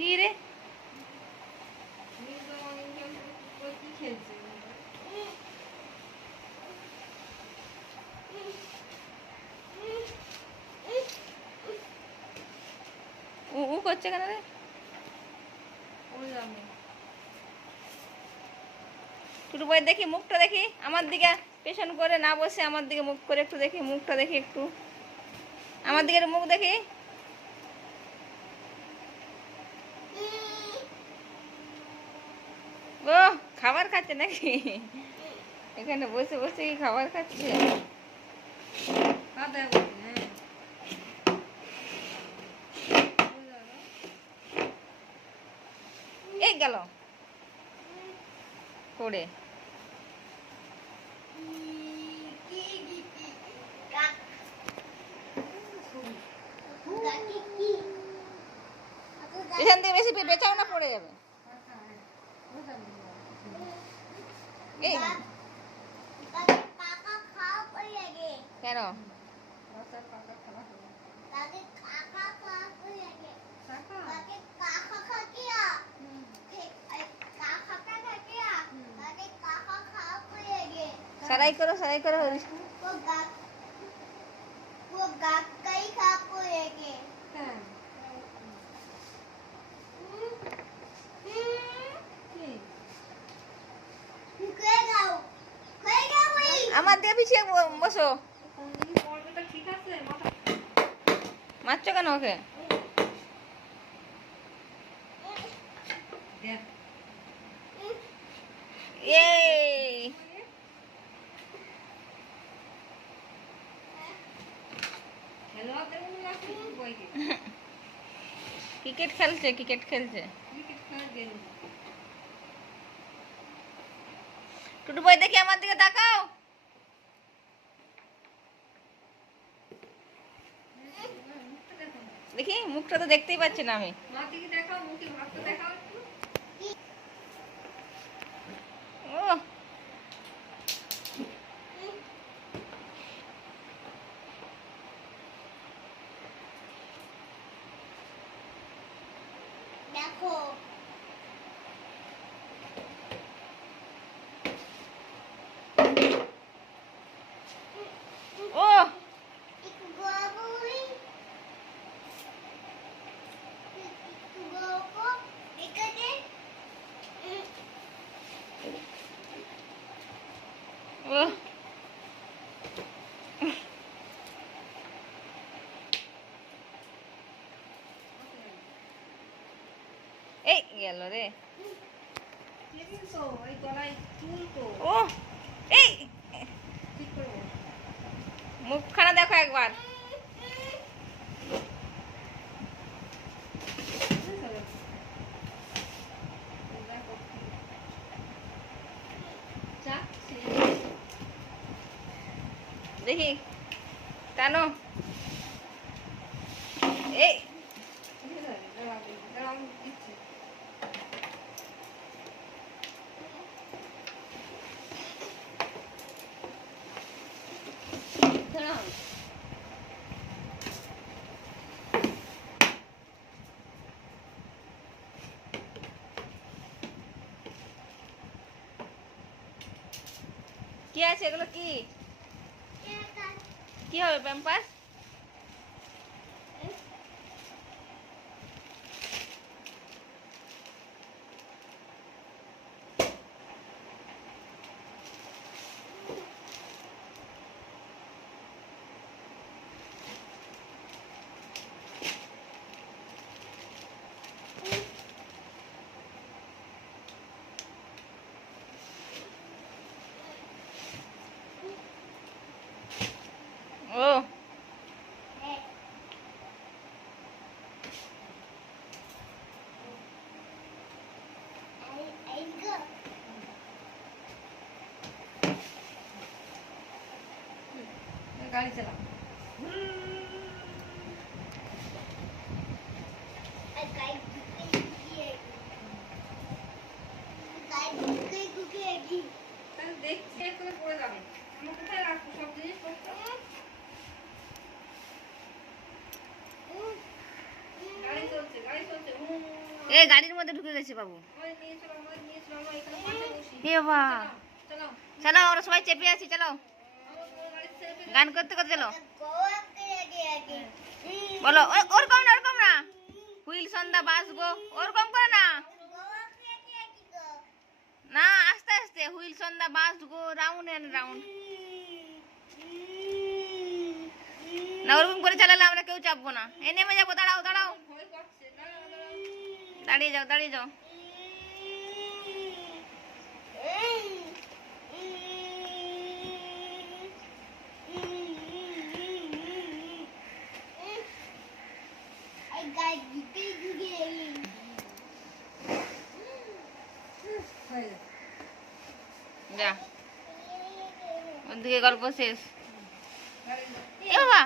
কি রে? উ করছে কেন রে? টুটু ভাই দেখি মুখটা দেখি, আমার দিকে পেছন করে না বসে আমার দিকে মুখ করে একটু দেখি, মুখটা দেখি একটু, আমার দিকে মুখ দেখি। ও খাবার খাচ্ছে নাকি? এখানে বসে বসে কি খাবার খাচ্ছে? এই গেল করে। এখান থেকে বেশি বেচাও না, পড়ে যাবে। এই কেন? সারাই করো, সারাই করো। আমার দিয়ে পিছিয়ে বসো। মারছো কেন ওকে? ক্রিকেট খেলছে, ক্রিকেট খেলছে। টুটু ভাই দেখি আমার দিকে তাকাও। দেখি মুখটা তো দেখতেই পাচ্ছি না আমি। ও দেখো ও ও এই গেল রে। ও এই মুখখানা দেখো একবার। দেখি টানো। এই কি আছে এগুলো? কি কি হবে? প্যাম্পাস? ও গাড়ি চালা। দেখছি করে পড়ে যাবে। আমার কোথায় রাখবো সব জিনিসপত্র? গাড়ি চলছে, গাড়ি চলছে। এই গাড়ির মধ্যে ঢুকে গেছে বাবু। এ বাবা, চলো আমরা সবাই চেপে আছি, চলো গান করতে করতে চলো। বলো ওরকম না, ওরকম না, হুইল সন্ধ্যা বাস গো, ওরকম করে না, না আস্তে আস্তে, হুইল সন্ধ্যা bus go round and round. না ওরকম করে চালালে আমরা কেউ চাপবো না। এই নেমে যাবো, দাঁড়াও দাঁড়াও, দাঁড়িয়ে যাও দাঁড়িয়ে যাও। যা ওদিকে গল্প শেষ। এ বাবা,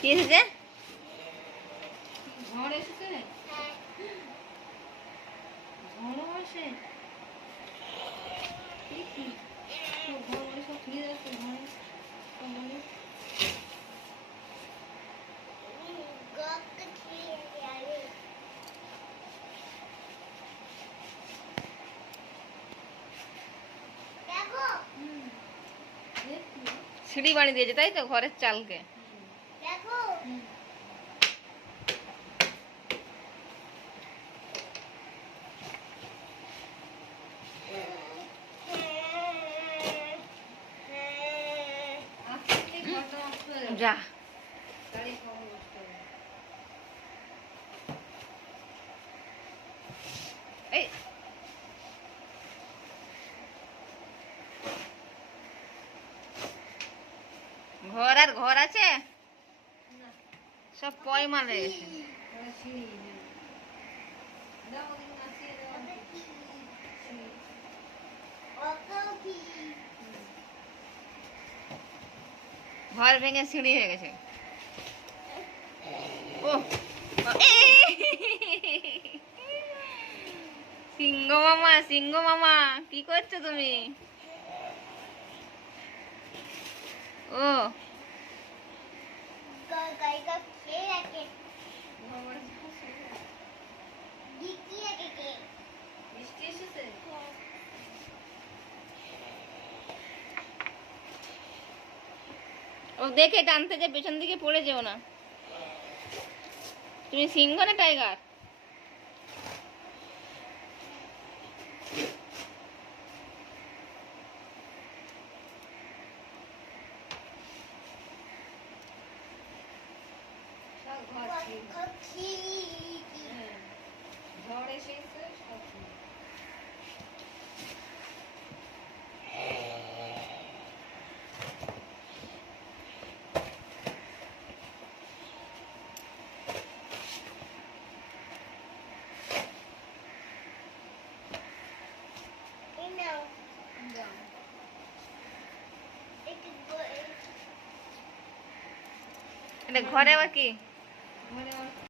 কি এসেছে? ঝড় এসেছে, ঝড় আসে, ঘর সব ছুঁয়ে যাচ্ছে ঝড়ে। সিঁড়ি বানিয়ে দিয়েছে তাই তো ঘরের চালকে। যা এই ঘর আর ঘর আছে, সব পয়মাল হয়ে গেছে। ঘর ভেঙে সিঁড়ি হয়ে গেছে। ও সিংহ মামা, সিংহ মামা কি করছো তুমি? ও ও দেখে টানতে যে পেছন দিকে পড়ে যেও না। তুমি সিংহ না টাইগার? ঝড় এসেছে। এটা ঘরে আবার কি? ঘরে আবার